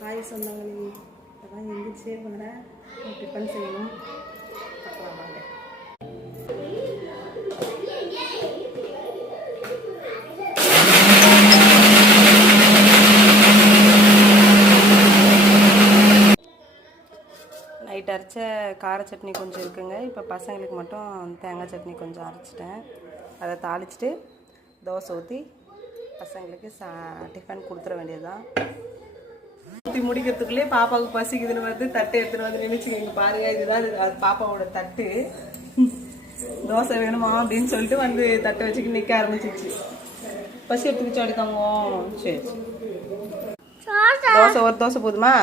Hi சொந்தங்களே, அதான் எந்திரிச்சே வரேன். டிஃபன் செய்யணும். பார்க்கலாம் வாங்க. நைட் அரைச்ச கார சட்னி கொஞ்சம் இருக்குங்க. இப்போ பசங்களுக்கு மட்டும் தேங்காய் சட்னி கொஞ்சம் அரைச்சிட்டேன். அதை தாளிச்சிட்டு தோசை ஊற்றி பசங்களுக்கு டிஃபன் கொடுத்துட வேண்டியதுதான். ஊற்றி முடிக்கிறதுக்குள்ளே பாப்பாவுக்கு பசிக்குதுன்னு வந்து தட்டை எடுத்துன்னு வந்து நினைச்சுக்கோங்க. பாருங்க, இதுதான் அது பாப்பாவோட தட்டு. தோசை வேணுமா அப்படின்னு சொல்லிட்டு வந்து தட்டை வச்சுக்கிட்டு நிற்க ஆரம்பிச்சிச்சு. பசி எடுத்துக்கிச்சு அடித்தாங்க. சரி, தோசை ஒரு தோசை போதுமா?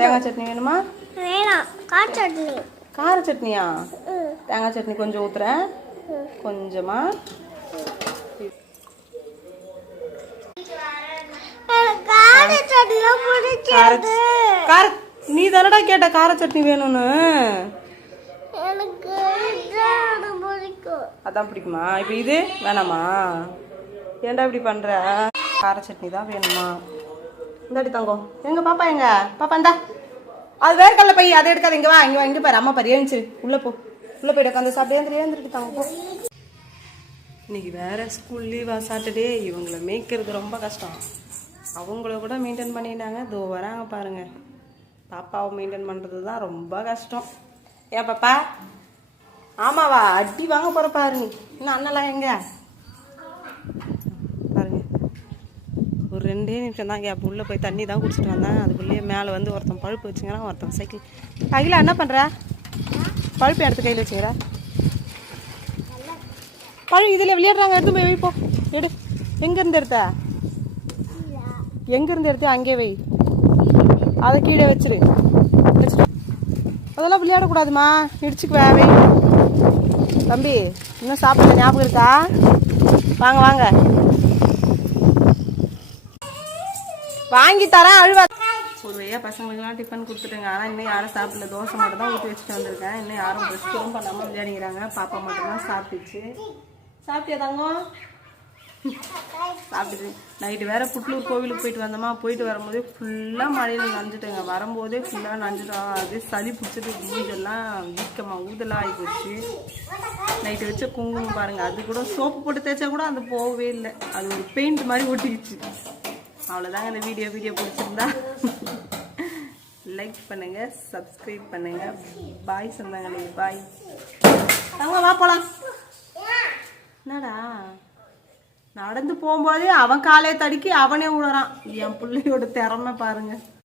தேங்காய் சட்னி வேணுமா? கார சட்னியா? தேங்காய் சட்னி கொஞ்சம் ஊத்துறேன். கொஞ்சமா நீ தானடா கேட்ட கார சட்னி வேணும்னு. அதான் பிடிக்குமா? இப்ப இது வேணாமா? ஏன்டா இப்படி பண்ற? கார சட்னி தான் வேணுமா? இந்தாடி தங்கம். எங்க பாப்பா? எங்க பாப்பா? இந்தா, அது வேர்க்கடல பை, அதை எடுக்காது. இங்க வா, இங்க வா, இங்க பாரு. அம்மா பாரு, ஏஞ்சிரு. உள்ள போ, உள்ள போயிட்டு உட்காந்து சாப்பிட்டு ஏந்திருக்கு தாங்க போ. இன்னைக்கு வேற ஸ்கூல் லீவா சாட்டர்டே. இவங்களை மேய்க்கிறது ரொம்ப கஷ்டம். அவங்கள கூட மெயின்டைன் பண்ணிட்டாங்க. இதோ வராங்க பாருங்க. பாப்பாவை மெயின்டைன் பண்ணுறது தான் ரொம்ப கஷ்டம். ஏன் பாப்பா? ஆமாவா? அடி வாங்க போகிற பாரு. இன்னும் அண்ணலாம் எங்க பாருங்க. ஒரு 2 நிமிஷம் தான் கேப். உள்ளே போய் தண்ணி தான் குடிச்சிட்டு வந்தேன். அதுக்குள்ளேயே மேலே வந்து ஒருத்தன் பழுப்பு வச்சுங்கிறான், ஒருத்தன் சைக்கிள். கையில் என்ன பண்ணுற? பழுப்பு எடுத்து கையில் வச்சுக்கிற. பழு இதில் விளையாடுறாங்க. எடுத்து போய் வைப்போம். எடு. எங்கேருந்து எடுத்த? எங்கேருந்து எடுத்து அங்கே வை. அதை கீழே வச்சிரு. அதெல்லாம் விளையாடக்கூடாதுமா, இடிச்சுக்குவே. வை தம்பி. இன்னும் சாப்பிட ஞாபகம் இருக்கா? வாங்க வாங்க, வாங்கி தரேன். அழுவா. ஒரு வழியாக பசங்களுக்குலாம் டிஃபன் கொடுத்துட்டேங்க. ஆனால் இன்னும் யாரும் சாப்பிடல. தோசை மட்டும் தான் ஊற்றி வச்சுட்டு வந்திருக்கேன். இன்னும் யாரும் ப்ரெஷ் கூட பண்ணாமல் விளையாடிக்கிறாங்க. பாப்பா மட்டும்தான் சாப்பிட்டுச்சு. சாப்பிட்டியா தங்கம்? சாப்பிட்டு நைட்டு வேற புட்லூர் கோவிலுக்கு போயிட்டு வந்தோமா. போயிட்டு வரும்போதே ஃபுல்லாக மழையில் நனைஞ்சிட்டேங்க. வரும்போதே ஃபுல்லாக நனைஞ்சிட்டோம். அது சளி பிடிச்சது. மூஞ்செல்லாம் வீக்கமாக ஊதலாக ஆகி போச்சு. நைட்டு வச்ச குங்குமம் பாருங்க, அது கூட சோப்பு போட்டு தேய்ச்சா கூட அது போகவே இல்லை. அது ஒரு பெயிண்ட் மாதிரி ஒட்டிக்கிச்சு. அவ்வளோதாங்க. இந்த வீடியோ பிடிச்சிருந்தா லைக் பண்ணுங்க, சப்ஸ்கிரைப் பண்ணுங்க. பாய் சொன்னாங்களே, பாய். அவங்க வா போலாம். என்னடா நடந்து போகும்போதே அவன் காலையை தடுக்கி அவனே விடுறான். என் பிள்ளையோட திறமை பாருங்க.